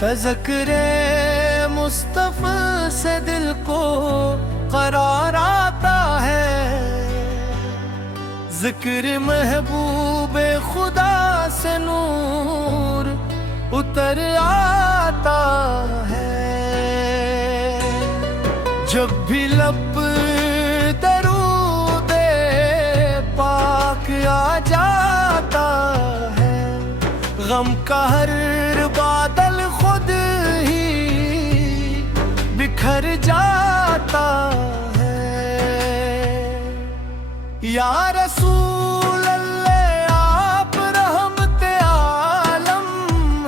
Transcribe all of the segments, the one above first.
तज़किरे मुस्तफ़ा से दिल को करार आता है, ज़िक्र महबूबे खुदा से नूर उतर आता है। जब भी लब दरूदे पाक आ जाता है, गम का हर बादल खुद ही बिखर जाता है। या रसूल अल्लाह आप रहमते आलम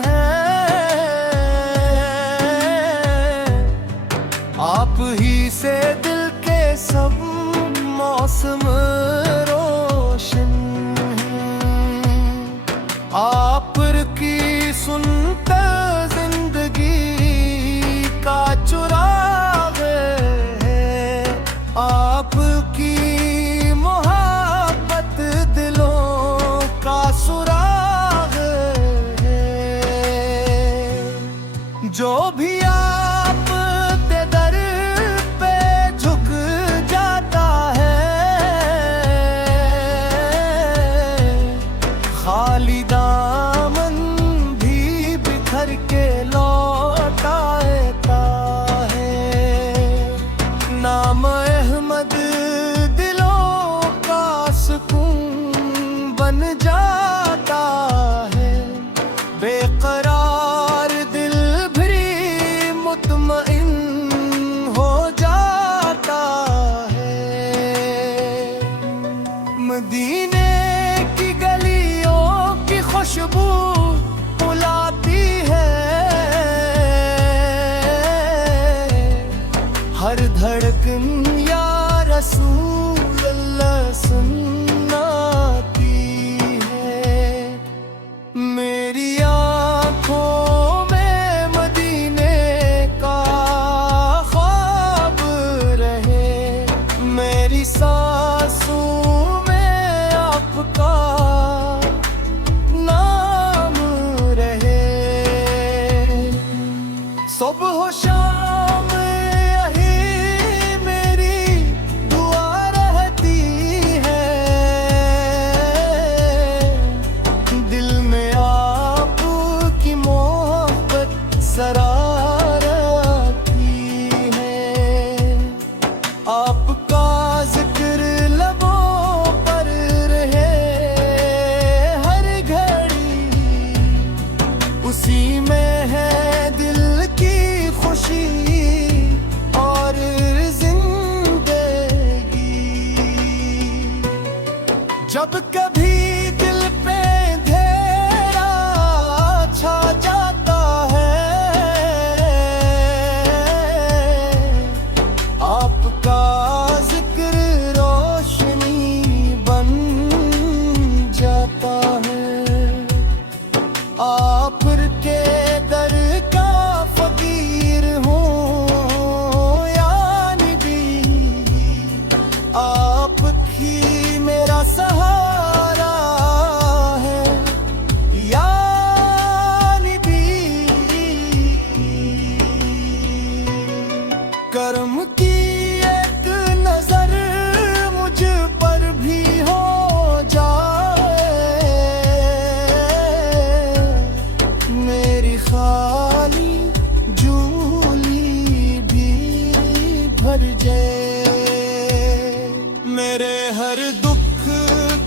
हैं, आप ही से दिल के सब मौसम रोशन हैं। आप की सुनता जिंदगी का चुराग है, आपकी मोहब्बत दिलों का सुराग है। जो भी आप के दर पे झुक जाता है, खाली दामन भी बिखर के लौट आता है। नाम अहमद दिलों का सुकून बन जाता है, बेकरार दिल भी मुतमइन हो जाता है। मदीने की गलियों की खुशबू बुलाती है, हर धड़कन या रसूल अल्लाह सुनाती है। मेरी आँखों में मदीने का ख्वाब रहे, मेरी सांसों में आपका नाम रहे। सुबह शाम यही मेरी दुआ रहती है, दिल में आपकी मोहब्बत सरारती है। आपका जिक्र लबों पर रहे हर घड़ी, उसी में है दिल की खुशी और जिंदगी। जब कभी दिल पे अंधेरा छा जाता है, आपका जिक्र रोशनी बन जाता है। आप के दर का फकीर हूँ या नबी, आप ही मेरा सहारा है या नबी। करम की एक नजर मुझ पर भी हो जाए, मेरी खाली झोली भी भर जाए। मेरे हर दुख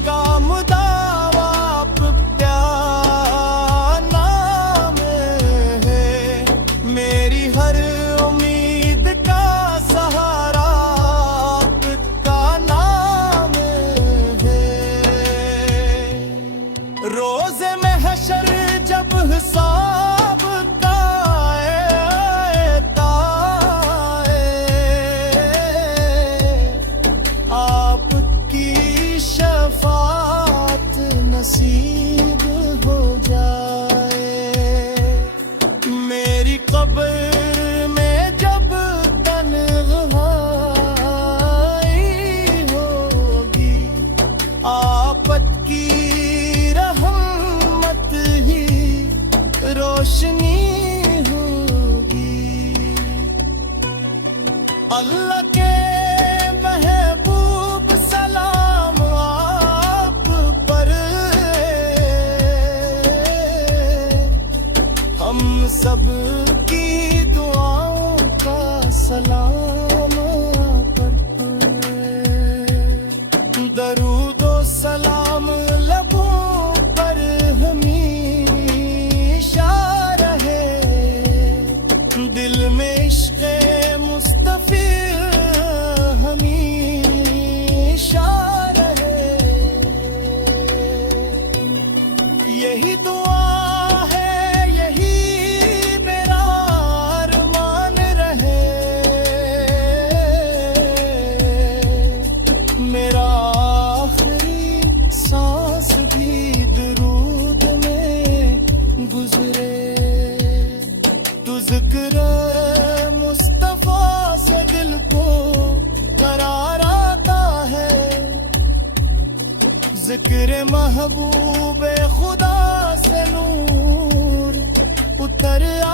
का मुदावा आप प्यार नाम है, मेरी हर उम्मीद का सहारा आपका नाम है। रोज़े में हशर जब हिसाब का आपकी शफाअत नसीब हो जाए। मेरी कब्र में जब तन्हाई होगी, आफत की रहमत ही रोशनी होगी। अल्लाह के महबूब सलाम आप पर, हम सब की दुआओं का सलाम आप पर। दरूदो सलाम लबों पर हमेशा रहे, दिल में इश्क़े मुस्तफ़ी हमेशा रहे। यही दुआ है, यही मेरा अरमान रहे। मेरा आखिरी सांस भी दुरूद में गुजरे। तू ज़िक्र मुस्तफ़ा से दिल को करार आता है, ज़िक्र महबूब खुदा से नूर उतर आ